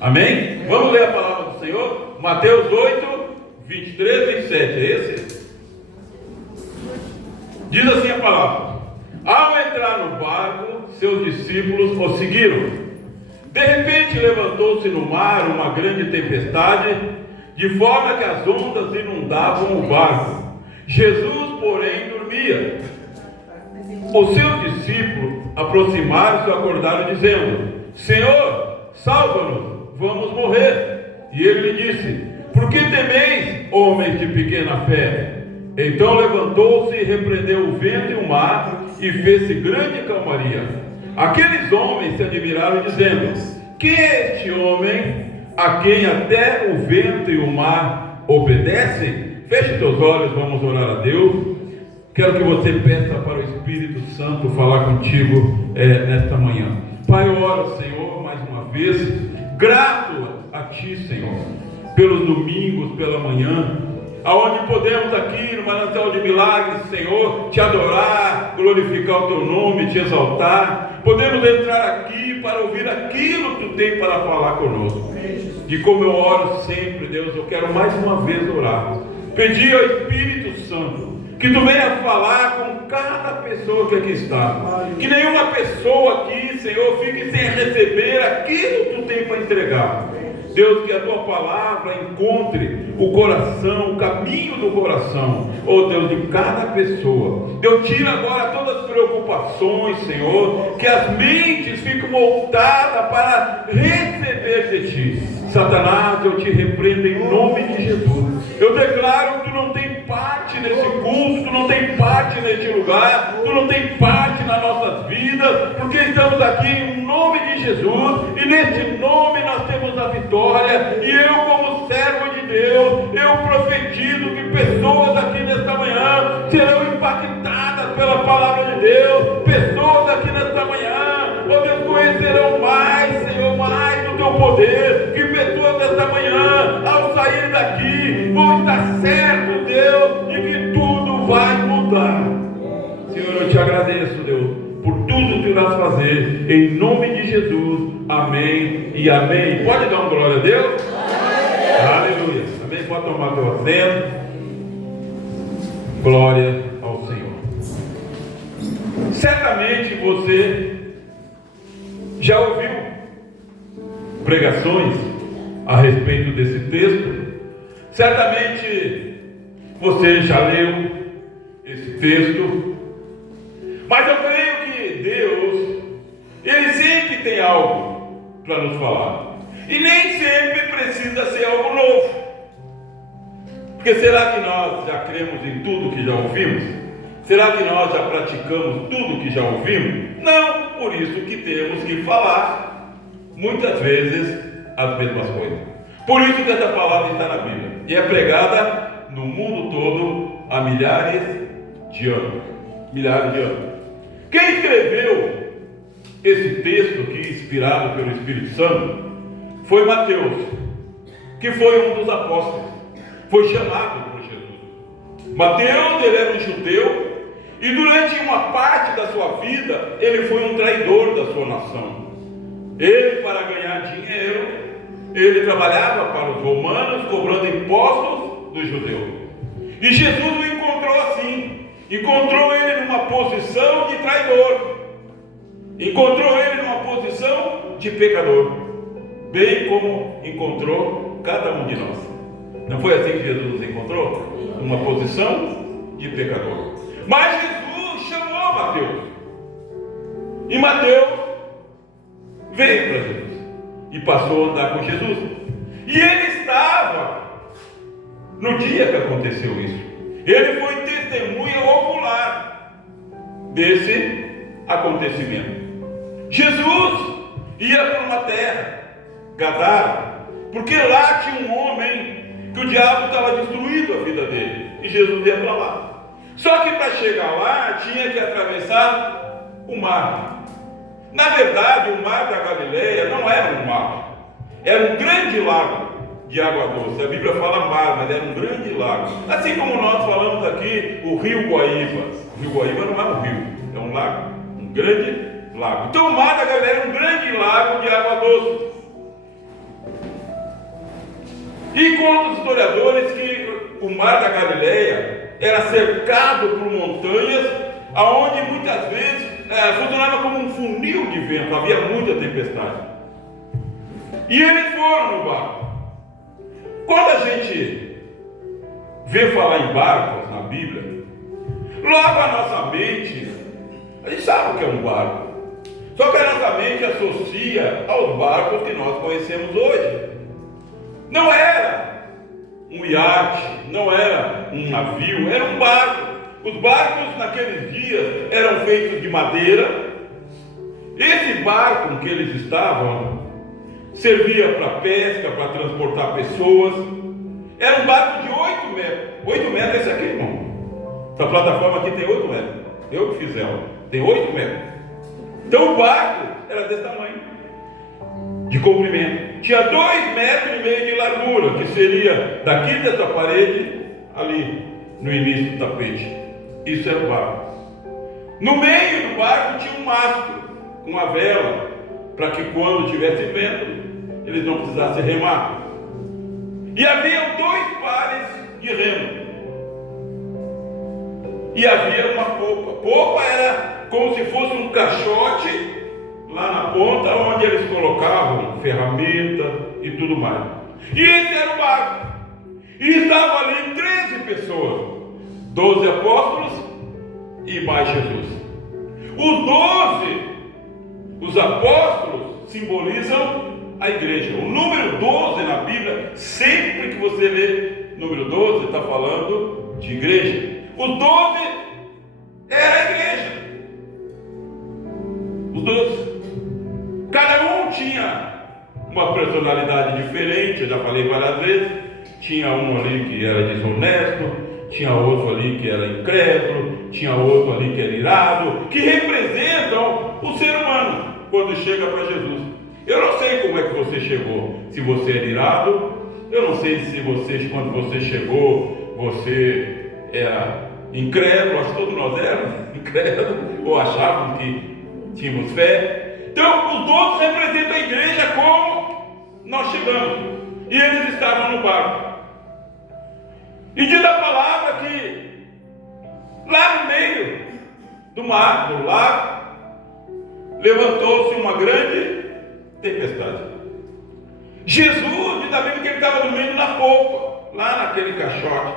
Amém? Vamos ler a palavra do Senhor? Mateus 8, 23, 27. É esse? Diz assim a palavra: ao entrar no barco, seus discípulos o seguiram. De repente levantou-se no mar uma grande tempestade, de forma que as ondas inundavam o barco. Jesus, porém, dormia. Os seus discípulos aproximaram-se e acordaram, dizendo: Senhor, salva-nos, vamos morrer. E ele lhe disse: por que temeis, homens de pequena fé? Então levantou-se e repreendeu o vento e o mar, e fez-se grande calmaria. Aqueles homens se admiraram, dizendo: quem é este homem a quem até o vento e o mar obedecem? Feche teus olhos, vamos orar a Deus. Quero que você peça para o Espírito Santo falar contigo nesta manhã. Pai, eu oro, Senhor, mais uma vez, grato a Ti, Senhor, pelos domingos, pela manhã, aonde podemos aqui no Manancial de Milagres, Senhor, Te adorar, glorificar o Teu nome, Te exaltar. Podemos entrar aqui para ouvir aquilo que Tu tem para falar conosco. De como eu oro sempre, Deus, eu quero mais uma vez orar. Pedir ao Espírito Santo que Tu venha falar com cada pessoa que aqui está. Que nenhuma pessoa aqui, Senhor, fique sem receber aquilo que Tu tem para entregar. Deus, que a Tua palavra encontre o coração, o caminho do coração, oh Deus, de cada pessoa. Deus, tira agora todas as preocupações, Senhor, que as mentes ficam voltadas para receber de Ti. Satanás, eu te repreendo em nome de Jesus. Eu declaro que Tu não tem parte nesse culto, Tu não tem parte neste lugar, Tu não tem parte nas nossas vidas, porque estamos aqui em nome de Jesus, e neste nome nós temos a vitória. E eu, como servo de Deus, eu profetizo que pessoas aqui nesta manhã serão impactadas pela palavra de Deus. Pessoas aqui nesta manhã, oh Deus, conhecerão mais, Senhor, mais do Teu poder. Que pessoas nesta manhã, ao sair daqui, vão estar certos, Deus, de que tudo vai mudar. Senhor, eu Te agradeço, Deus, por tudo que irás fazer, em nome de Jesus, amém e amém. Pode dar uma glória a Deus? Aleluia, amém. Pode tomar teu assento. Glória ao Senhor. Certamente você já ouviu pregações a respeito desse texto. Certamente você já leu esse texto. Mas eu creio que Deus, Ele sempre tem algo para nos falar. E nem sempre precisa ser algo novo. Porque será que nós já cremos em tudo que já ouvimos? Será que nós já praticamos tudo que já ouvimos? Não, por isso que temos que falar muitas vezes as mesmas coisas. Por isso que essa palavra está na Bíblia. E é pregada no mundo todo há milhares de anos. Milhares de anos. Quem escreveu esse texto aqui, inspirado pelo Espírito Santo, foi Mateus, que foi um dos apóstolos, foi chamado por Jesus. Mateus, ele era um judeu, e durante uma parte da sua vida, ele foi um traidor da sua nação. Ele, para ganhar dinheiro, ele trabalhava para os romanos, cobrando impostos dos judeus. E Jesus o encontrou assim. Encontrou ele numa posição de traidor, encontrou ele numa posição de pecador, bem como encontrou cada um de nós. Não foi assim que Jesus nos encontrou? Numa posição de pecador. Mas Jesus chamou Mateus, e Mateus veio para Jesus e passou a andar com Jesus. E ele estava no dia que aconteceu isso. Ele foi testemunha ocular desse acontecimento. Jesus ia para uma terra, Gadara, porque lá tinha um homem que o diabo estava destruindo a vida dele, e Jesus ia para lá. Só que para chegar lá tinha que atravessar o mar. Na verdade, o mar da Galileia não era um mar, era um grande lago de água doce. A Bíblia fala mar, mas era um grande lago. Assim como nós falamos aqui, o rio Guaíba. O rio Guaíba não é um rio, é um lago, um grande lago. Então o mar da Galileia era um grande lago de água doce. E contam os historiadores que o mar da Galileia era cercado por montanhas, aonde muitas vezes funcionava como um funil de vento, havia muita tempestade. E eles foram no barco. Quando a gente vê falar em barcos na Bíblia, logo a nossa mente, a gente sabe o que é um barco. Só que a nossa mente associa aos barcos que nós conhecemos hoje. Não era um iate, não era um navio, era um barco. Os barcos naqueles dias eram feitos de madeira. Esse barco em que eles estavam servia para pesca, para transportar pessoas. Era um barco de 8 metros. 8 metros é esse aqui, irmão. Essa plataforma aqui tem 8 metros. Eu que fiz ela. Tem 8 metros. Então o barco era desse tamanho, de comprimento. Tinha 2,5 metros de largura, que seria daqui dessa parede, ali, no início do tapete. Isso era o barco. No meio do barco tinha um mastro, com uma vela, para que quando tivesse vento, eles não precisassem remar. E havia 2 pares de remo. E havia uma popa. Popa era como se fosse um caixote lá na ponta, onde eles colocavam ferramenta e tudo mais. E esse era o barco. E estavam ali 13 pessoas, 12 apóstolos e mais Jesus. Os 12, os apóstolos, simbolizam a igreja. O número 12 na Bíblia, sempre que você lê número 12, está falando de igreja. Os 12 era a igreja. Os 12. Cada um tinha uma personalidade diferente, eu já falei várias vezes. Tinha um ali que era desonesto, tinha outro ali que era incrédulo, tinha outro ali que era irado, que representam o ser humano quando chega para Jesus. Eu não sei como é que você chegou, se você era irado, eu não sei se você, quando você chegou, você era incrédulo, acho que todos nós éramos incrédulos, ou achávamos que tínhamos fé. Então, os 12 representam a igreja como nós chegamos. E eles estavam no barco. E diz a palavra que lá no meio do mar, do lago, levantou-se uma grande tempestade. Jesus, diz a Bíblia que ele estava dormindo na polpa, lá naquele caixote.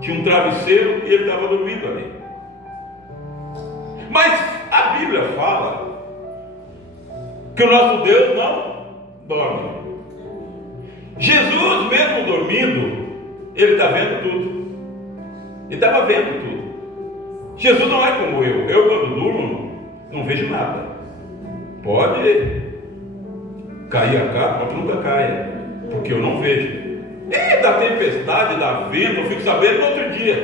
Tinha um travesseiro e ele estava dormindo ali. Mas a Bíblia fala que o nosso Deus não dorme. Jesus, mesmo dormindo, ele está vendo tudo. Ele estava vendo tudo. Jesus não é como eu. Eu, quando durmo, não vejo nada. Pode cair a capa, mas nunca cai, porque eu não vejo. E da tempestade, da vento, eu fico sabendo no outro dia.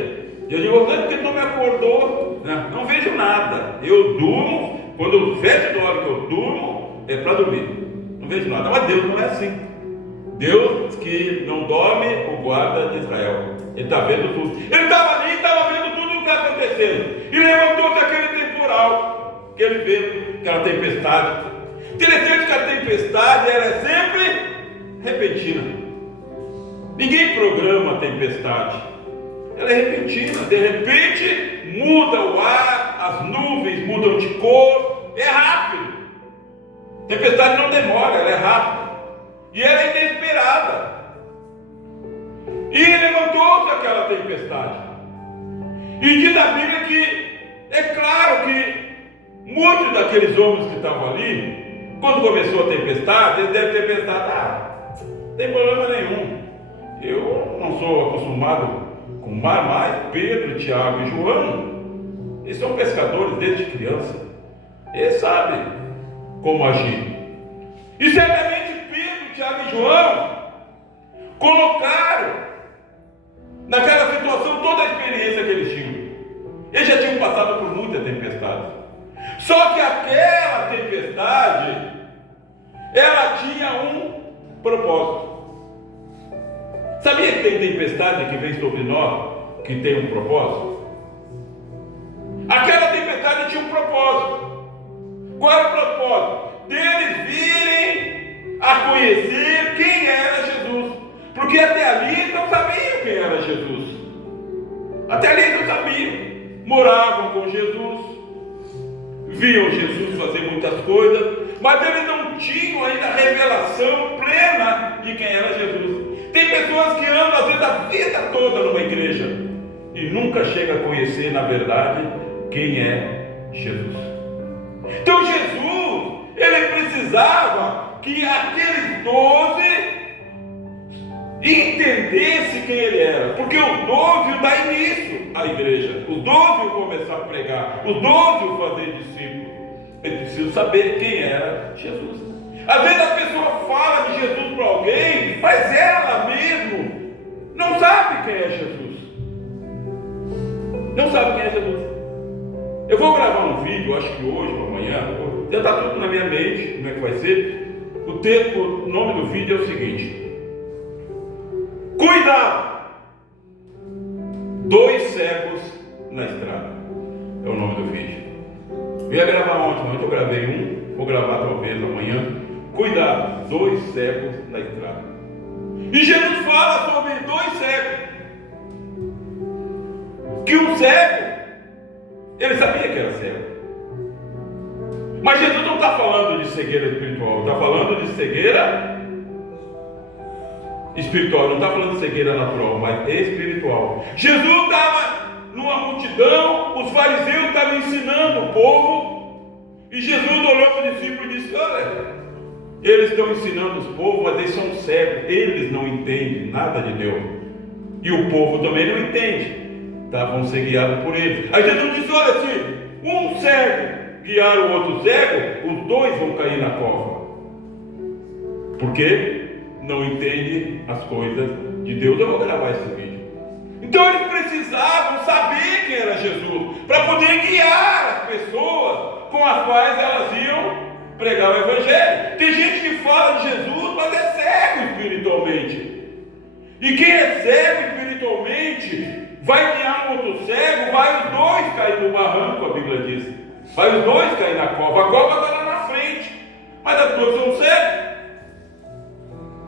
E eu digo, porque não me acordou, né? Não vejo nada. Eu durmo, quando eu fecho a hora que eu durmo, é para dormir. Não vejo nada. Mas Deus não é assim. Deus que não dorme, o guarda de Israel. Ele está vendo tudo. Ele estava ali, estava vendo tudo o que está acontecendo. E levantou-se aquele temporal, aquele vento, aquela tempestade. Interessante que a tempestade era sempre repentina. Ninguém programa a tempestade. Ela é repentina. De repente muda o ar, as nuvens mudam de cor. É rápido. Tempestade não demora, ela é rápida. E ela é inesperada. E levantou-se aquela tempestade. E diz a Bíblia que é claro que muitos daqueles homens que estavam ali, quando começou a tempestade, eles devem ter pensado, não tem problema nenhum. Eu não sou acostumado com o mar, mas Pedro, Tiago e João, eles são pescadores desde criança. Eles sabem como agir. E certamente Pedro, Tiago e João colocaram naquela situação toda a experiência que eles tinham. Eles já tinham passado por muita tempestade. Só que aquela tempestade, ela tinha um propósito. Sabia que tem tempestade que vem sobre nós, que tem um propósito? Aquela tempestade tinha um propósito. Qual era o propósito? Deles virem a conhecer quem era Jesus. Porque Porque até ali não sabiam quem era Jesus. Até ali não sabiam. Moravam com Jesus, viam Jesus fazer muitas coisas, mas eles não tinham ainda a revelação plena de quem era Jesus. Tem pessoas que andam às vezes a vida toda numa igreja e nunca chega a conhecer na verdade quem é Jesus. Então Jesus, ele precisava que aqueles 12 entendessem quem ele era, porque os 12 dá início à igreja, os 12 começar a pregar, os 12 fazer discípulos. Eles precisam saber quem era Jesus. Às vezes a pessoa fala de Jesus para alguém, mas ela mesmo não sabe quem é Jesus. Não sabe quem é Jesus. Eu vou gravar um vídeo, acho que hoje ou amanhã, já está tudo na minha mente, como é que vai ser. O nome do vídeo é o seguinte: cuidado! 2 cegos na estrada. É o nome do vídeo. Eu ia gravar ontem eu gravei um, vou gravar talvez amanhã. Cuidado, 2 cegos na estrada. E Jesus fala sobre 2 cegos. Que um cego, ele sabia que era cego. Mas Jesus não está falando de cegueira espiritual, está falando de cegueira espiritual, não está falando de cegueira natural, mas espiritual. Jesus estava numa multidão, os fariseus estavam ensinando o povo, e Jesus olhou para os discípulos e disse: olha, eles estão ensinando os povos, mas eles são cegos, eles não entendem nada de Deus, e o povo também não entende, vão ser guiados por eles. Aí Jesus disse: olha, se um cego guiar o outro cego, os 2 vão cair na cova, porque não entende as coisas de Deus. Eu vou gravar esse vídeo. Então eles precisavam saber quem era Jesus, para poder guiar as pessoas com as quais elas iam pregar o Evangelho. Tem gente que fala de Jesus, mas é cego espiritualmente. E quem é cego espiritualmente vai guiar um outro cego, vai os 2 cair no barranco, a Bíblia diz. Vai os 2 cair na cova. A cova está lá na frente, mas as 2 são cegos.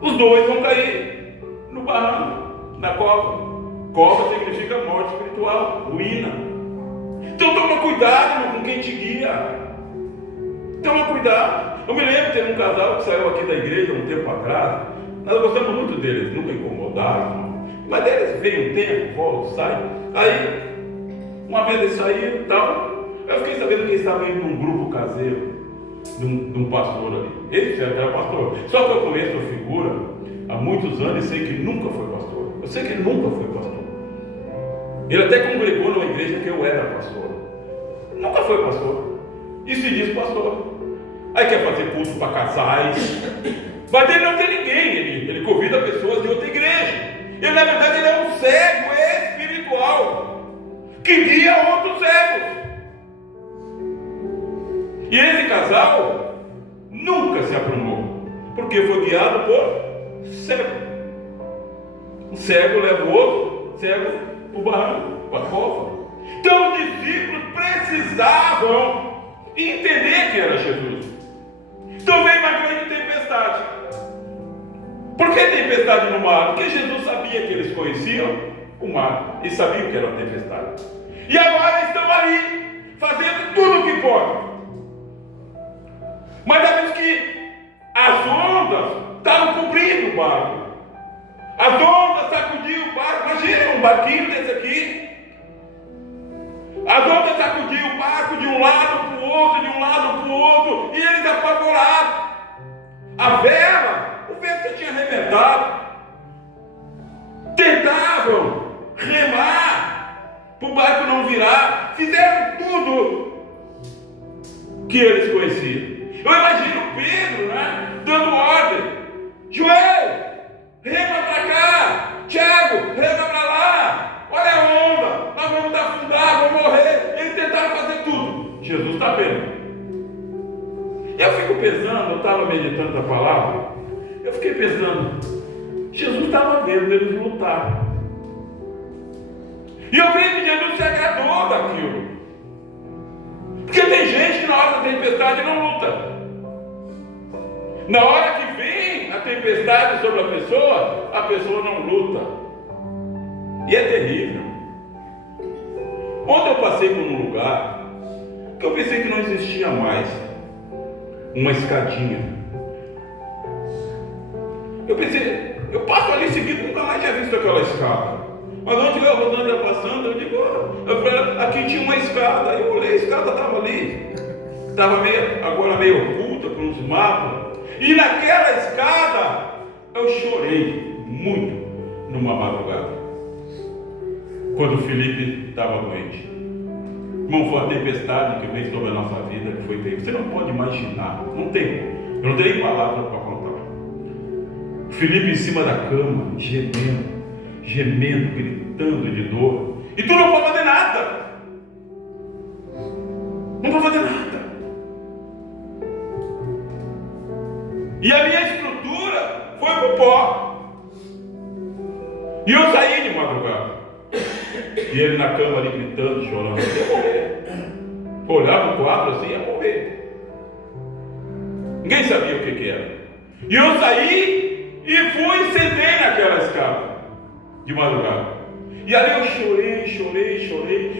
Os 2 vão cair no barranco, na cova. Cova significa morte espiritual, ruína. Então toma cuidado com quem te guia. Toma cuidado. Eu me lembro de ter um casal que saiu aqui da igreja um tempo atrás. Nós gostamos muito deles, nunca incomodaram. Mas eles vêm um tempo, voltam, saem. Aí, uma vez eles saíram e tal, eu fiquei sabendo que eles estavam indo num grupo caseiro de um pastor ali. Ele já era pastor. Só que eu conheço a figura há muitos anos e sei que nunca foi pastor. Eu sei que ele nunca foi pastor. Ele até congregou numa igreja que eu era pastor. Nunca foi pastor. E se diz pastor. Aí quer fazer culto para casais. Mas ele não tem ninguém. Ele convida pessoas de outra igreja. Ele, na verdade, ele é um cego espiritual que guia outros cegos. E esse casal nunca se aprumou, porque foi guiado por cego. Um cego leva o outro cego para o barranco, para a cova. Então os discípulos precisavam entender que era Jesus. Então veio uma grande tempestade. Por que tempestade no mar? Porque Jesus sabia que eles conheciam o mar e sabiam que era uma tempestade. E agora estão ali, fazendo tudo o que podem. Mas já vimos que as ondas estavam cobrindo o barco. As ondas sacudiam o barco. Imagina um barquinho desse aqui. As ondas sacudiam o barco de um lado para o outro, de um lado para o outro, e eles apavorados. A vela, o vento tinha arrebentado. Tentavam remar para o barco não virar. Fizeram tudo que eles conheciam. Eu imagino Pedro, dando ordem: Joel, rema para cá, Tiago, rema para lá, olha a onda, nós vamos afundar, vamos morrer. Eles tentaram fazer tudo. Jesus está vendo. Eu fico pensando, eu estava meditando a palavra, eu fiquei pensando, Jesus estava vendo eles lutar. E eu creio que Jesus se agradou daquilo. Porque tem gente que na hora da tempestade não luta. Na hora que vem a tempestade sobre a pessoa não luta. E é terrível. Ontem eu passei por um lugar que eu pensei que não existia mais. Uma escadinha. Eu pensei, eu passo ali seguido, nunca mais tinha visto aquela escada. Mas onde eu rodando ia passando, eu digo, aqui tinha uma escada. Eu olhei, a escada estava ali. Estava agora meio oculta por uns mapas. E naquela escada eu chorei muito numa madrugada. Quando o Felipe estava doente. Irmão, foi a tempestade que veio sobre a nossa vida, que foi terrível. Você não pode imaginar, não tem. Eu não tenho palavras para contar. O Felipe em cima da cama, gemendo, gritando de dor. E tu não pode fazer nada. Não pode fazer nada. E a minha estrutura foi pro pó. E eu saí de madrugada. E ele na cama ali gritando, chorando. Ia morrer. Olhava o quadro assim, ia morrer. Ninguém sabia o que era. E eu saí e fui e sentei naquela escada de madrugada. E ali eu chorei.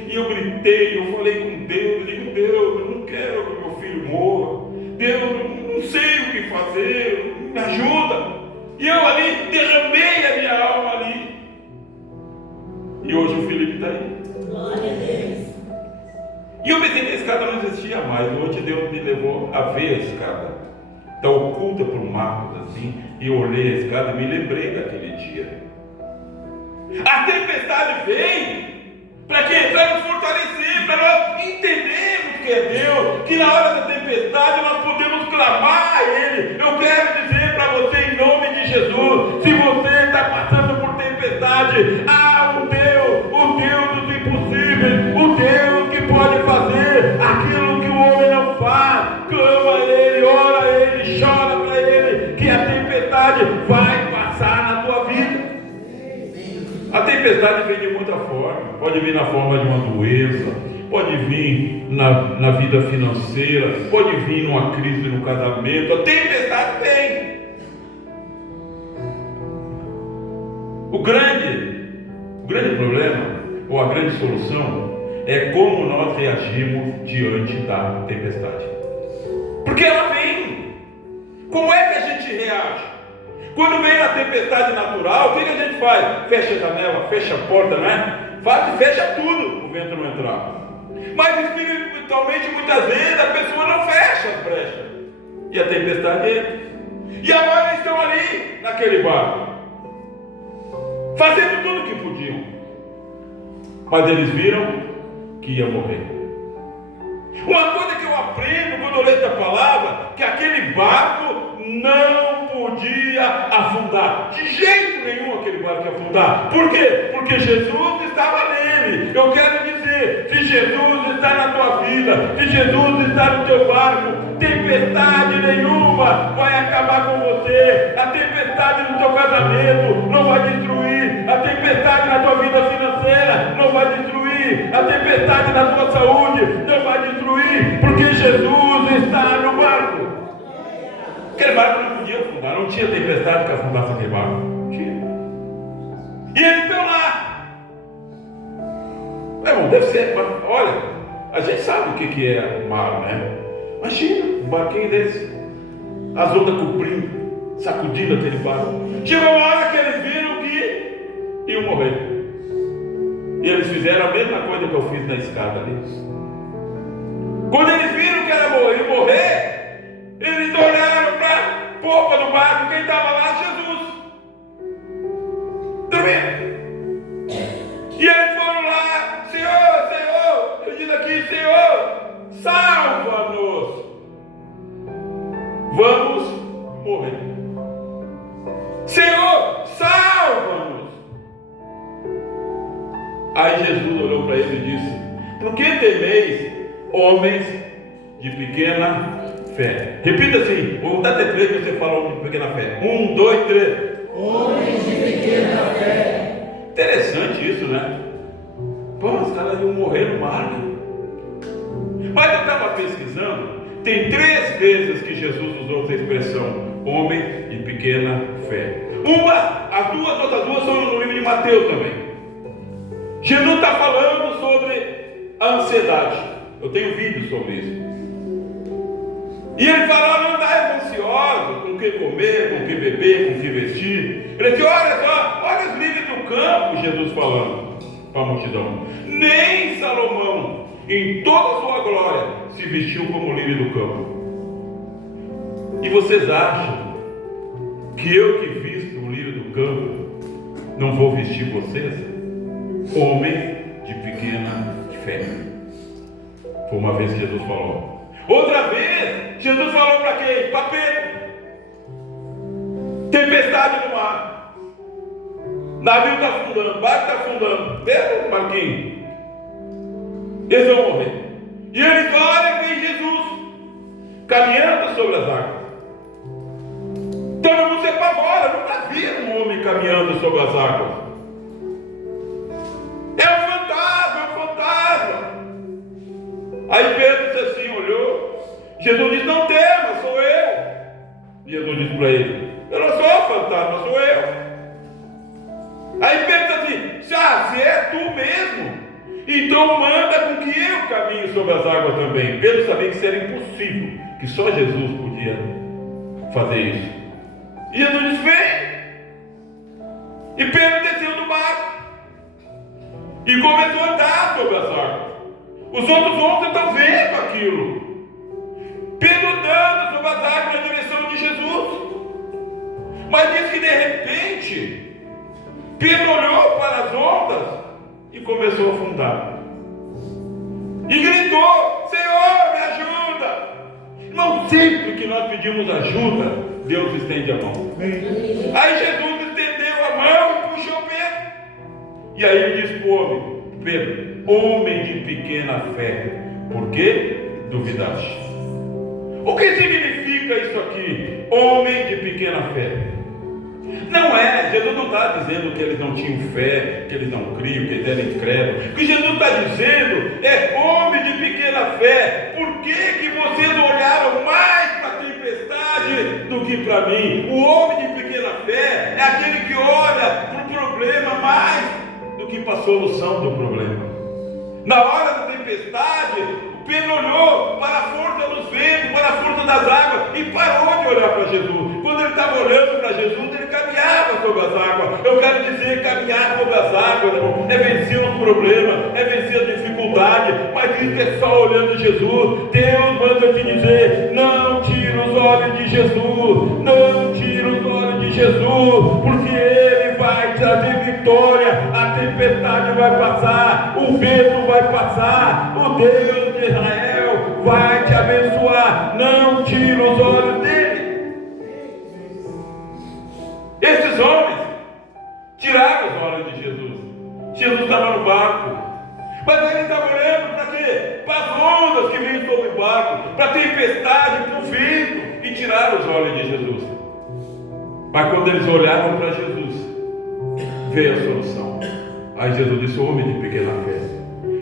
E eu gritei, eu falei com Deus. Eu digo, Deus, eu não quero que meu filho morra. Deus, eu não sei o que fazer. Me ajuda. E eu ali derramei a minha alma ali. E hoje o Felipe está aí. Glória a Deus. E eu pensei que a escada não existia mais. Hoje Deus me levou a ver a escada. Está oculta por marcos assim. E eu olhei a escada e me lembrei daquele dia. A tempestade vem para quê? Para nos fortalecer, para nós entendermos que é Deus, que na hora da tempestade nós podemos clamar a Ele. Eu quero dizer para você em nome de Jesus, se você está passando por tempestade, há um Deus, o Deus dos impossíveis, o Deus que pode fazer aquilo que o homem não faz. Clama a Ele, ora a Ele, chora para Ele, que a tempestade vai passar na tua vida. A tempestade vem de muita forma. Pode vir na forma de uma doença, pode vir na vida financeira, pode vir numa crise no casamento. A tempestade vem. O grande problema, ou a grande solução, é como nós reagimos diante da tempestade. Porque ela vem. Como é que a gente reage? Quando vem a tempestade natural, o que a gente faz? Fecha a janela, fecha a porta, não é? Fecha tudo, o vento não entrar. Mas espiritualmente, muitas vezes, a pessoa não fecha as brechas. E a tempestade entra. E agora eles estão ali, naquele barco, fazendo tudo o que podiam. Mas eles viram que ia morrer. Uma coisa que eu aprendo quando eu leio essa palavra, que aquele barco não podia afundar. De jeito nenhum aquele barco ia afundar. Por quê? Porque Jesus estava nele. Eu quero dizer, se Jesus está na tua vida, se Jesus está no teu barco, tempestade nenhuma vai acabar com você. A tempestade no teu casamento não vai destruir. A tempestade na tua vida financeira não vai destruir. A tempestade na tua saúde não vai destruir. Porque Jesus está no barco. Aquele barco não podia afundar, não tinha tempestade que afundasse aquele barco. Não tinha. E eles estão lá. Meu irmão, deve ser. Olha, a gente sabe o que é mar, né? Imagina, um barquinho desse. As ondas cobrindo, sacudindo aquele barco. Chegou uma hora que eles viram que iam morrer. E eles fizeram a mesma coisa que eu fiz na escada ali. Quando eles viram que era morrer, eles olharam para a popa do barco, quem estava lá? Jesus. Dormindo. E eles foram lá, Senhor, ele diz aqui, Senhor, salva-nos. Vamos morrer. Senhor, salva-nos. Aí Jesus olhou para ele e disse: por que temeis, homens de pequena fé? Repita assim, vou dar até 3 que você fala homem de pequena fé. 1, 2, 3. Homens de pequena fé. Interessante isso, né? Pô, os caras iam morrer no mar. Mas eu estava pesquisando, tem 3 vezes que Jesus usou essa expressão: homem de pequena fé. As outras duas são no livro de Mateus também. Jesus está falando sobre a ansiedade. Eu tenho vídeo sobre isso. E ele fala: não andai ansiosos com o que comer, com o que beber, com o que vestir. Ele diz: olha só, olha os lírios do campo, Jesus falando para a multidão. Nem Salomão, em toda a sua glória, se vestiu como lírio do campo. E vocês acham que eu que visto o lírio do campo não vou vestir vocês? Homem de pequena fé. Foi uma vez que Jesus falou. Outra vez, Jesus falou para quem? Para Pedro. Tempestade no mar. Navio está afundando, barco está afundando. Pedro, Marquinhos. Eles vão morrer. E eles olham e veem Jesus caminhando sobre as águas. Todo mundo se apavora. Nunca vi um homem caminhando sobre as águas. É um fantasma, é um fantasma. Aí Pedro disse assim, olhou. Jesus disse: não tema, sou eu. Jesus disse para ele: eu não sou fantasma, sou eu. Aí Pedro disse assim: se é tu mesmo, então manda com que eu caminhe sobre as águas também. Pedro sabia que isso era impossível, que só Jesus podia fazer isso. E Jesus disse: vem. E Pedro desceu do barco e começou a andar sobre as águas. Os outros 11 estão vendo aquilo. Pedro andando sobre as águas na direção de Jesus. Mas diz que de repente Pedro olhou para as ondas e começou a afundar. E gritou: Senhor, me ajuda. Não, sempre que nós pedimos ajuda, Deus estende a mão. Aí Jesus estendeu a mão e puxou Pedro. E aí ele disse para o homem: Pedro, homem de pequena fé, por que duvidaste? O que significa isso aqui? Homem de pequena fé. Não é, Jesus não está dizendo que eles não tinham fé, que eles não criam, que eles eram incrédulos. O que Jesus está dizendo é: homem de pequena fé, por que vocês olharam mais para a tempestade do que para mim? O homem de pequena fé é aquele que olha para o problema mais do que para a solução do problema. Na hora da tempestade, Pedro olhou para a força dos ventos, para a força das águas e parou de olhar para Jesus. Quando ele estava olhando para Jesus, ele caminhava sobre as águas. Eu quero dizer, caminhar sobre as águas, irmão, é vencer os problemas, é vencer a dificuldade, mas isso é só olhando Jesus. Deus manda te dizer: não tira os olhos de Jesus, não tira os olhos de Jesus, porque Ele vai trazer vitória. A tempestade vai passar, o vento vai passar, o Deus de Israel vai te abençoar. Não tira os olhos dele. Esses homens tiraram os olhos de Jesus. Jesus estava no barco, mas ele estava olhando para quê? Para as ondas que vinham sobre o barco, para a tempestade, para o vento, e tiraram os olhos de Jesus. Mas quando eles olharam para Jesus, veio a solução. Aí Jesus disse: homem de pequena fé.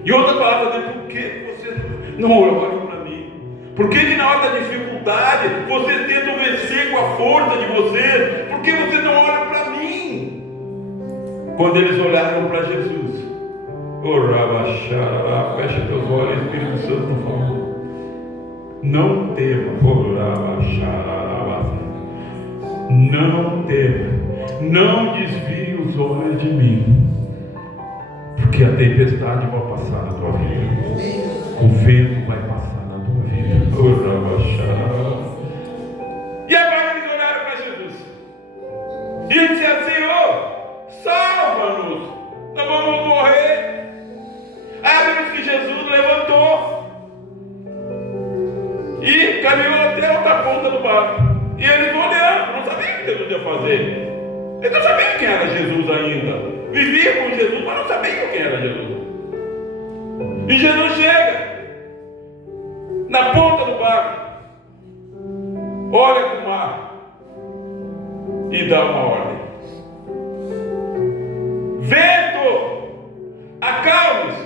E outra palavra dele: por que vocês não olham para mim? Por que na hora da dificuldade vocês tentam vencer com a força de vocês? Por que vocês não olham para mim? Quando eles olharam para Jesus, fecha teus olhos, Espírito Santo, por favor. Não tema, não tema, não desvie os olhos de mim, porque a tempestade vai passar na tua vida, o vento vai passar na tua vida. E agora eles olharam para Jesus e disseram: Senhor, salva-nos, nós vamos morrer. Aí diz que Jesus levantou e caminhou até a outra ponta do barco. E eles olhando, não sabiam o que Jesus ia fazer. Eles não sabiam quem era Jesus ainda. Viviam com Jesus, mas não sabiam quem era Jesus. E Jesus chega na ponta do barco, olha para o mar e dá uma ordem: vento, acalme-se.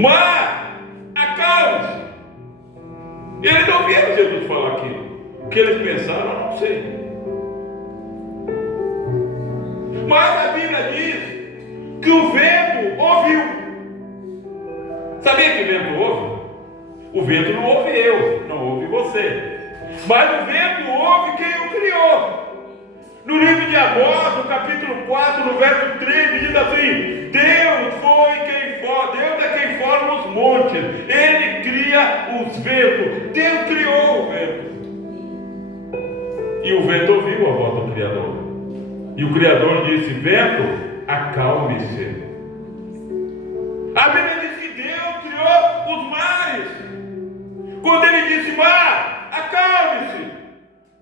Mar, acalme-se. Eles ouviram Jesus falar aquilo. que eles pensaram, eu não sei. Mas a Bíblia diz que o vento ouviu. Sabia que vento ouve? O vento não ouve eu, não ouve você. Mas o vento ouve quem o criou. No livro de Amós, no capítulo 4, no verso 13, diz assim: Deus é quem forma os montes, Ele cria os ventos. Deus criou o vento. E o vento ouviu a voz do Criador. E o Criador disse: vento, acalme-se. A Bíblia diz que Deus criou os mares. Quando Ele disse: mar, acalme-se,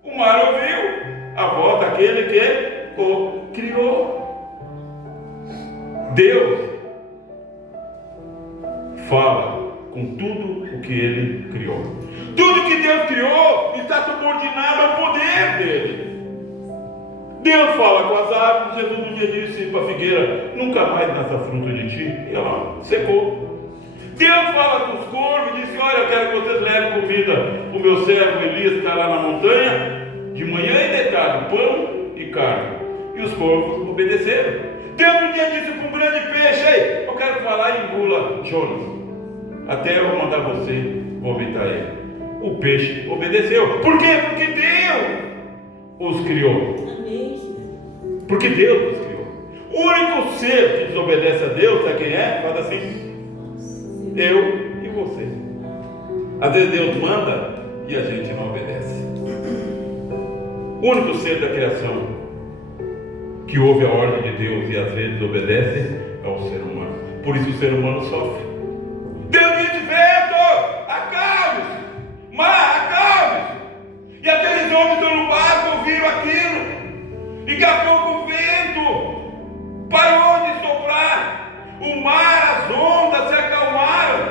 o mar ouviu a voz daquele que o criou. Deus fala com tudo o que Ele criou. Tudo que Deus criou está subordinado ao poder dele. Deus fala com as árvores. Jesus um dia disse para a figueira: nunca mais nasça fruto de ti. E ela secou. Deus fala com os corvos e disse: olha, eu quero que vocês levem comida. O meu servo Elias está lá na montanha, de manhã e de tarde, pão e carne. E os corvos obedeceram. Deus um dia disse para um grande peixe: ei, eu quero falar e engula Jonas, até eu mandar você vomitar ele. O peixe obedeceu. Por quê? Porque Deus os criou. Porque Deus os criou. O único ser que desobedece a Deus, sabe quem é? Fala assim: eu e você. Às vezes Deus manda e a gente não obedece. O único ser da criação que ouve a ordem de Deus e às vezes obedece é o ser humano. Por isso o ser humano sofre. Deus disse: vento, acalme-se, mar, acalme-se. E aqueles homens estão no barco, ouviram aquilo. E daqui a pouco o vento parou de soprar. O mar, as ondas se acalmaram.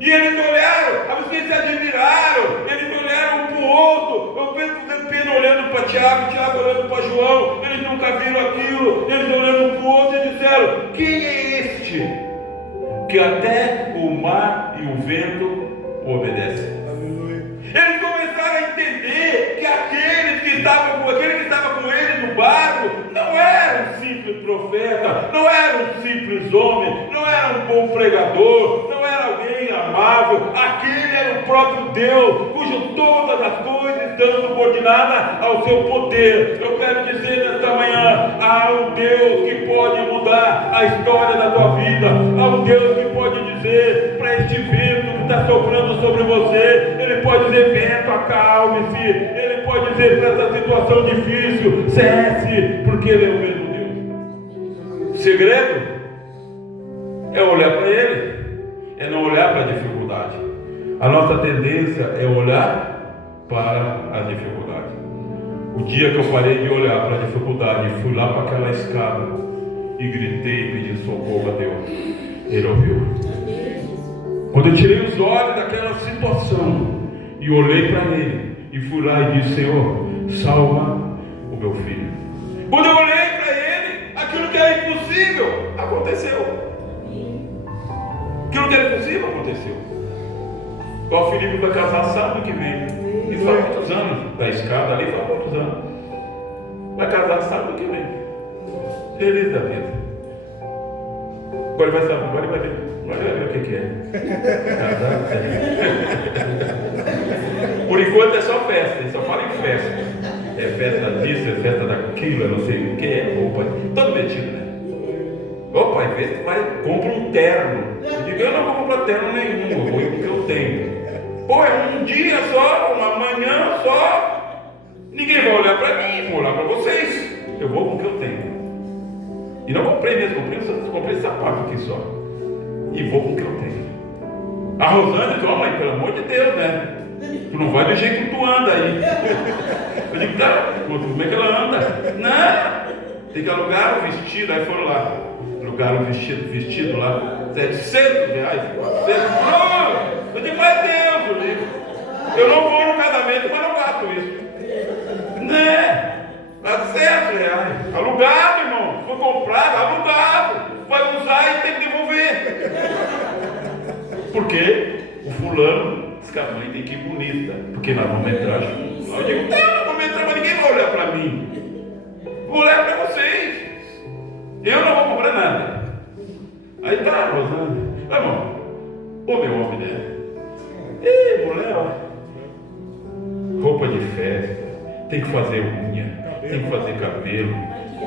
E eles olharam, vocês se admiraram. Eles olharam um para o outro. Eu vejo Pedro olhando para Tiago, Tiago olhando para João. Eles nunca viram aquilo. Eles olhando um para o outro e disseram: quem é este que até o mar e o vento o obedecem? Eles começaram a entender que aquele que estava com ele no barco não era um simples profeta, não era um simples homem, não era um bom pregador, não era alguém amável. Aquele era o próprio Deus, cujo todas as coisas estão subordinadas ao seu poder. Eu quero dizer nesta manhã: há um Deus que pode mudar a história da tua vida. Há um Deus que pode dizer para este vento que está soprando sobre você, Ele pode dizer: vento, acalme-se. Ele pode dizer para essa situação difícil: cesse, porque Ele é o mesmo Deus. O segredo é olhar para Ele, é não olhar para a dificuldade. A nossa tendência é olhar para a dificuldade. O dia que eu parei de olhar para a dificuldade e fui lá para aquela escada e gritei e pedi socorro a Deus, Ele ouviu. Quando eu tirei os olhos daquela situação e olhei para Ele e fui lá e disse: Senhor, salva o meu filho. Quando eu olhei para Ele, aquilo que era impossível aconteceu. Aquilo que era impossível aconteceu. O Felipe vai casar sábado que vem. E faz quantos anos? Da escada ali, faz quantos anos? Vai casar sábado que vem. Feliz da vida. Agora ele vai saber, agora ele vai ver. Agora ele vai ver o que é. Casar. Por enquanto é só festa, ele só fala em festa. É festa disso, é festa daquilo, é não sei o que, é roupa. Todo metido, né? Ô pai, vê se vai, compra um terno. Eu digo: eu não vou comprar terno nenhum, eu vou com o que eu tenho. Pô, é um dia só, uma manhã só. Ninguém vai olhar para mim, vou olhar para vocês. Eu vou com o que eu tenho. E não comprei mesmo, comprei sapato aqui só. E vou com o que eu tenho. A Rosana diz: ó mãe, pelo amor de Deus, né? Tu não vai do jeito que tu anda aí. Eu digo: tá, como é que ela anda? Não, tem que alugar um vestido. Aí foram lá, alugaram um vestido lá, R$700, 400. Eu digo: mas Deus, eu digo, eu não vou no casamento, mas não gasto isso. Né? R$700. Alugado, irmão. Foi comprado, alugado. Vai usar e tem que devolver. Por quê? O fulano disse que a mãe tem que ir bonita, porque nós vamos entrar juntos. Eu digo, não vou entrar, mas ninguém vai olhar para mim. Vou olhar para vocês. Eu não vou cobrar nada. Aí tá, Rosângela. Tá bom. Ô meu homem, né? Ei, mulher, ó. Roupa de festa. Tem que fazer unha. Tem que fazer cabelo.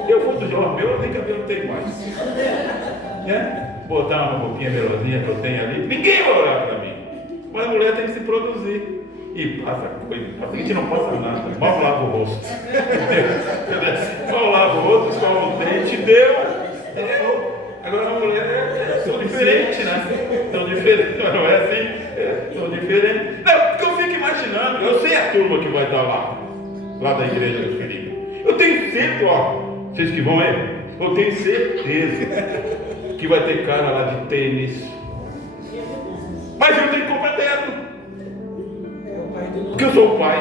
Eu vou do jovem, meu nem cabelo tem mais. Né? Botar uma roupinha melosinha que eu tenho ali. Ninguém vai olhar para mim. Mas a mulher tem que se produzir. E passa coisa. A gente não passa nada. Vamos lavar o rosto. Vamos lavar o rosto, escova o dente. Deu. Agora a mulher são diferentes, né? São diferentes. Não é assim? São diferentes. Não, porque eu fico imaginando. Eu sei a turma que vai estar lá da igreja do Felipe. Eu tenho certeza, ó. Vocês que vão aí? Eu tenho certeza que vai ter cara lá de tênis. Mas eu tenho que comprar terno. Porque eu sou o pai.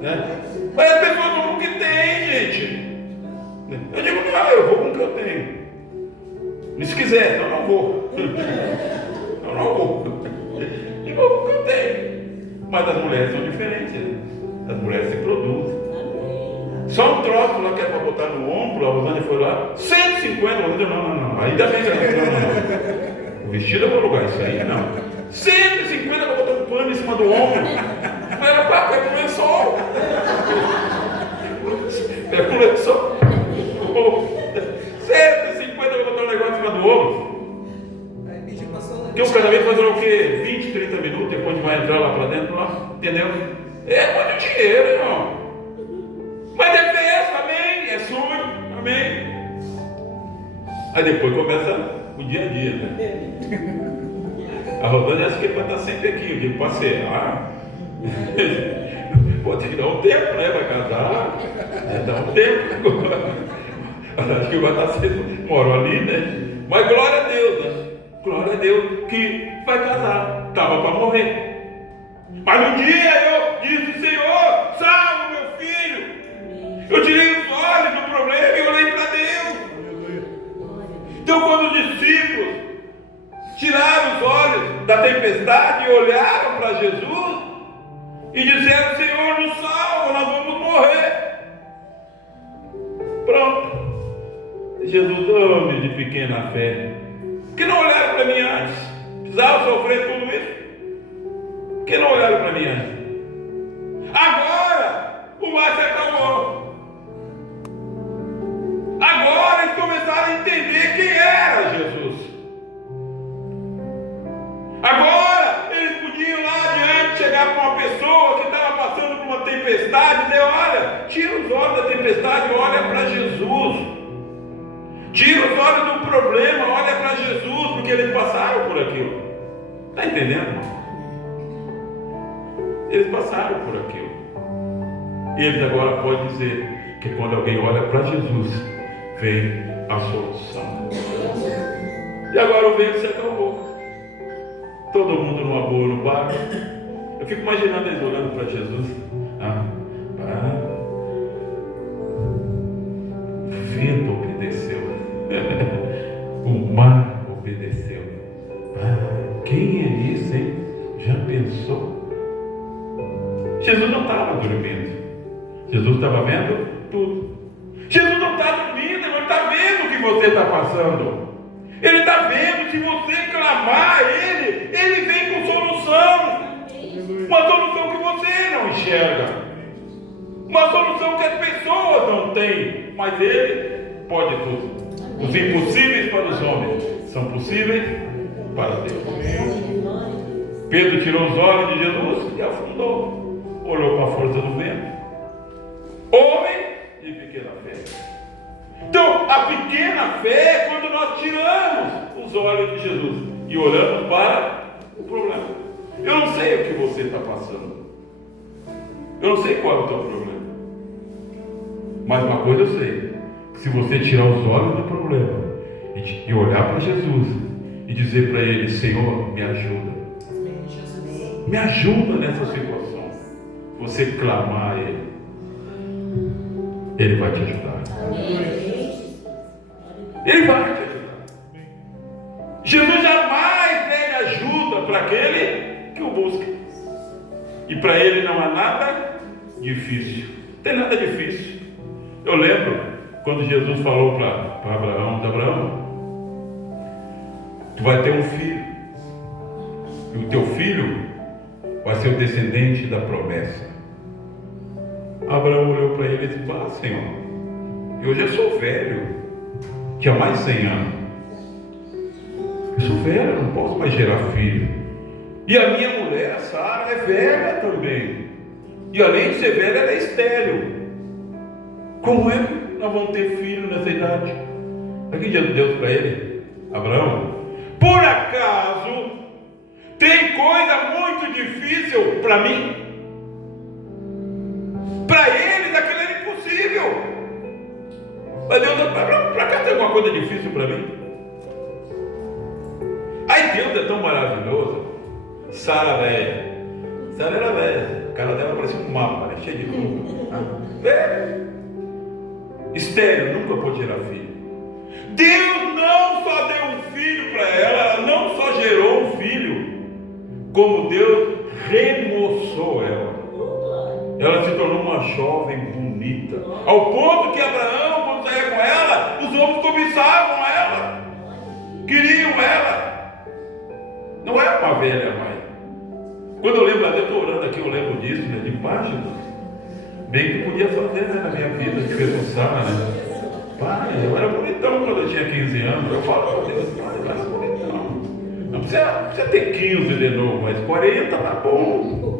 Né? Mas as pessoas vão com o que tem, gente. Eu digo, não, eu vou com o que eu tenho. E se quiser, eu não vou. Eu não vou. Eu vou com o que eu tenho. Mas as mulheres são diferentes. As mulheres se produzem. Só um troço lá que era para botar no ombro, a Rosângela foi lá, 150, não, ainda bem que não. O vestido eu vou alugar, isso aí não. 150 para botar um pano em cima do ombro. Era para é pro lençol. É pro lençol. 150 para botar um negócio em cima do ombro. Porque o casamento vai durar o quê? 20, 30 minutos, depois vai entrar lá para dentro, lá, entendeu? É muito dinheiro, irmão. Mas é festa, amém? É sonho, amém? Aí depois começa o dia a dia, né? A Rosângela acha que ele vai estar sempre aqui, eu digo, passear. Pô, tem que dar um tempo, né? Vai casar, dá um tempo. Acho que vai estar sempre, moro ali, né? Mas glória a Deus, né? Glória a Deus que vai casar, estava para morrer. Mas um dia eu disse, Senhor, salva meu filho. Eu tirei os olhos do problema e olhei para Deus. Então, quando os discípulos tiraram os olhos da tempestade e olharam para Jesus e disseram, Senhor, nos salva, nós vamos morrer. Pronto. Jesus, homem de pequena fé, por que não olharam para mim antes? Precisava sofrer tudo isso? Por que não olharam para mim antes? Agora o mar se acalmou. Agora eles começaram a entender quem era Jesus. Agora eles podiam lá adiante chegar para uma pessoa que estava passando por uma tempestade e dizer, olha, tira os olhos da tempestade e olha para Jesus. Tira os olhos do problema, olha para Jesus, porque eles passaram por aquilo. Está entendendo? Eles passaram por aquilo. E eles agora podem dizer que quando alguém olha para Jesus, vem a solução. E agora o vento se acalmou. Todo mundo numa boa no barco. Eu fico imaginando eles olhando para Jesus. O vento obedeceu. O mar obedeceu. Quem é isso, hein? Já pensou? Jesus não estava dormindo. Jesus estava vendo tudo. Jesus não está dormindo, ele está vendo o que você está passando. Ele está vendo, se você clamar a Ele, Ele vem com solução. Uma solução que você não enxerga. Uma solução que as pessoas não têm. Mas Ele pode tudo. Os impossíveis para os homens são possíveis para Deus. Pedro tirou os olhos de Jesus e afundou. Olhou para a força do vento. Homem de pequena fé. Então, a pequena fé é quando nós tiramos os olhos de Jesus e olhamos para o problema. Eu não sei o que você está passando. Eu não sei qual é o teu problema. Mas uma coisa eu sei. Se você tirar os olhos do problema e olhar para Jesus e dizer para Ele, Senhor, me ajuda. Me ajuda nessa situação. Você clamar a Ele. Ele vai te ajudar. Ele vai te ajudar. Jesus jamais pede ajuda para aquele que o busca. E para Ele não há nada difícil. Não tem nada difícil. Eu lembro quando Jesus falou para Abraão, tu vai ter um filho, e o teu filho vai ser o descendente da promessa. Abraão olhou para ele e disse: Senhor, eu já sou velho, tinha mais de 100 anos. Eu sou velho, eu não posso mais gerar filho. E a minha mulher, Sara, é velha também. E além de ser velha, ela é estéril. Como é que nós vamos ter filho nessa idade? Aqui diante de Deus para ele: Abraão, por acaso tem coisa muito difícil para mim? Para eles aquilo era impossível. Mas Deus, para cá tem alguma coisa difícil para mim? Aí Deus é tão maravilhoso. Sara velha. Sara era velha. A cara dela parecia um mapa, né? Cheio de ruga. Velha. Estéril, nunca pôde gerar filho. Deus não só deu um filho para ela não só gerou um filho, como Deus remoçou ela. Ela se tornou uma jovem bonita, ao ponto que Abraão, quando saía com ela, os homens cobiçavam ela, queriam ela. Não é uma velha mãe. Quando eu lembro, eu estou orando aqui, eu lembro disso, né, de páginas, bem que podia fazer, né, na minha vida, de pensar, né? Pai, eu era bonitão quando eu tinha 15 anos. Eu falo para Deus: Pai, eu era bonitão. Não precisa ter 15 de novo, mas 40 tá bom.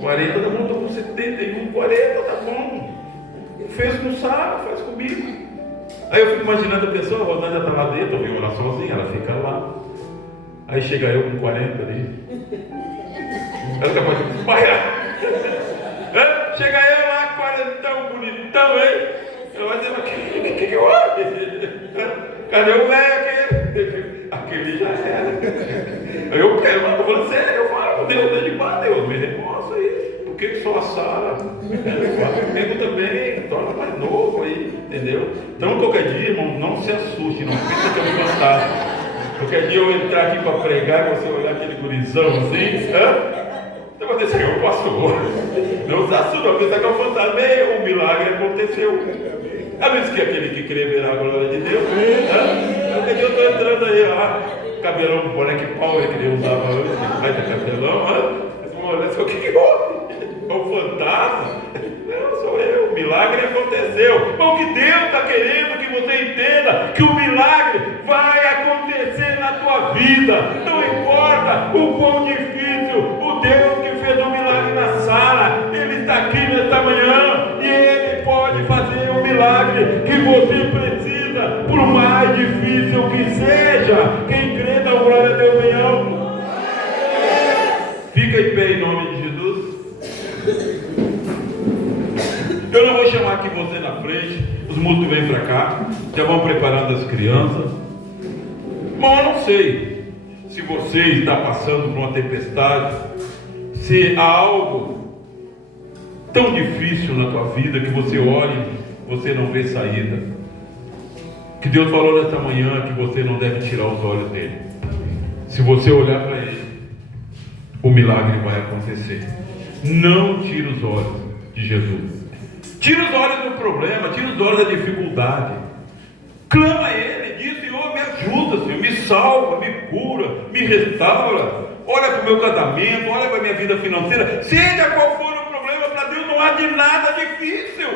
40 tá bom, estou com 71, 40 tá bom. Fez com Sara, faz comigo. Aí eu fico imaginando a pessoa, a Rosângela está lá dentro, eu vi ela sozinha, ela fica lá. Aí chega eu com 40 ali. Ela fica mais desmaiar. Chega eu lá, 40, bonitão, hein? Ela vai dizer: que houve? Cadê o velho? Aquele já era. Eu quero, mas estou falando sério, eu falo com Deus, Deus, me remoça aí. Por que só a Sara? Comigo também, torna mais novo aí, entendeu? Então qualquer dia, irmão, não se assuste, não pensa que é um fantasma. Qualquer dia eu entrar aqui para pregar, você olhar aquele gurizão assim, você vai dizer: Senhor, pastor, não se assuste, não pensa que é um fantasma. O milagre aconteceu. A vez que aquele que crê verá a glória de Deus. Qualquer dia eu estou entrando aí, ó, cabelão, boneco power que ele usava antes, que vai ter cabelão, olha só o que houve. É um fantasma? Não, sou eu. O milagre aconteceu. Mas o que Deus está querendo que você entenda, que o milagre vai acontecer na tua vida. Não importa o quão difícil. O Deus que fez um milagre na Sara, Ele está aqui nesta manhã e Ele pode fazer o milagre que você precisa, por mais difícil que seja. Quem crê, dá glória a Deus bem alto. Fica em pé em nome de Jesus. Eu não vou chamar aqui você na frente. Os músicos vêm para cá, já vão preparando as crianças. Bom, eu não sei se você está passando por uma tempestade, se há algo tão difícil na tua vida que você olha e você não vê saída. Que Deus falou nesta manhã que você não deve tirar os olhos dele. Se você olhar para ele, o milagre vai acontecer. Não tire os olhos de Jesus. Tira os olhos do problema, tira os olhos da dificuldade. Clama a Ele, diz: Senhor, me ajuda, Senhor, me salva, me cura, me restaura. Olha para o meu casamento, olha para a minha vida financeira. Seja qual for o problema, para Deus não há de nada difícil.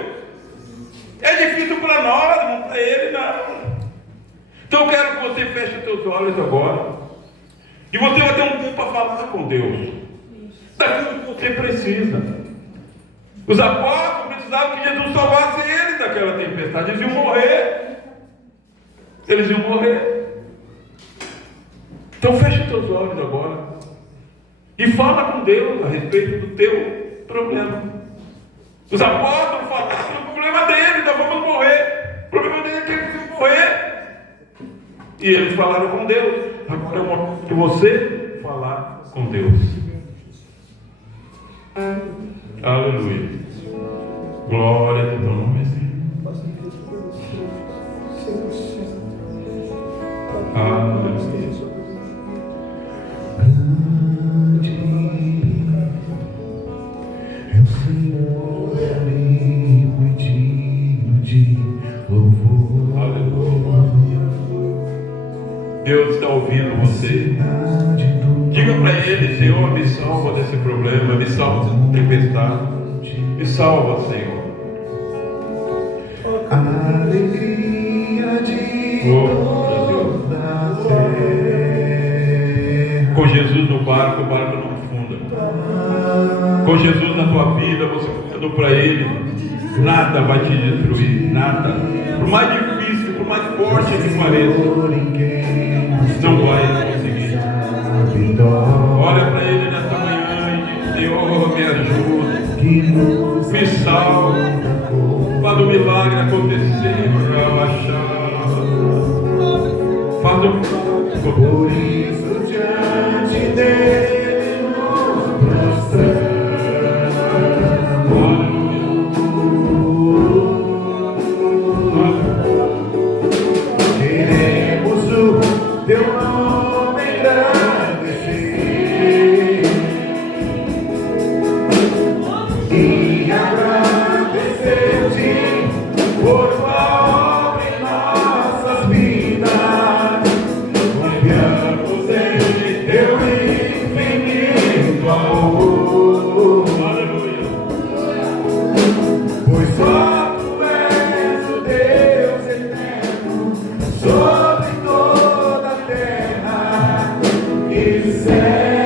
É difícil para nós, não para Ele não. Então eu quero que você feche os seus olhos agora. E você vai ter um tempo para falar com Deus daquilo que você precisa. Os apóstolos precisavam que Jesus salvasse eles daquela tempestade. Eles iam morrer. Eles iam morrer. Então fecha os teus olhos agora e fala com Deus a respeito do teu problema. Os apóstolos falaram do problema deles: nós vamos morrer. O problema deles é que eles iam morrer. E eles falaram com Deus. Agora é uma que você falar com Deus. Aleluia. Glória a teu nome, Senhor. Aleluia. Grande é o Senhor. Deus está ouvindo você. Diga para Ele: Senhor, me salva desse problema, me salva dessa tempestade, me salva, Senhor. Alegria de toda a terra. Com Jesus no barco, o barco não afunda. Com Jesus na tua vida, você falando para Ele, nada vai te destruir, nada. Por mais difícil, por mais forte que pareça, não vai conseguir. Olha para Ele nessa manhã e diz: Senhor, me ajuda, me salva, faz o milagre acontecer, faz o Por isso diante dele nos prostramos. Queremos o teu nome engrandecer e agradecer-te por tua obra em nossas vidas. Confiamos em teu infinito amor. aleluia. Pois só tu és o Deus eterno sobre toda a terra e céu.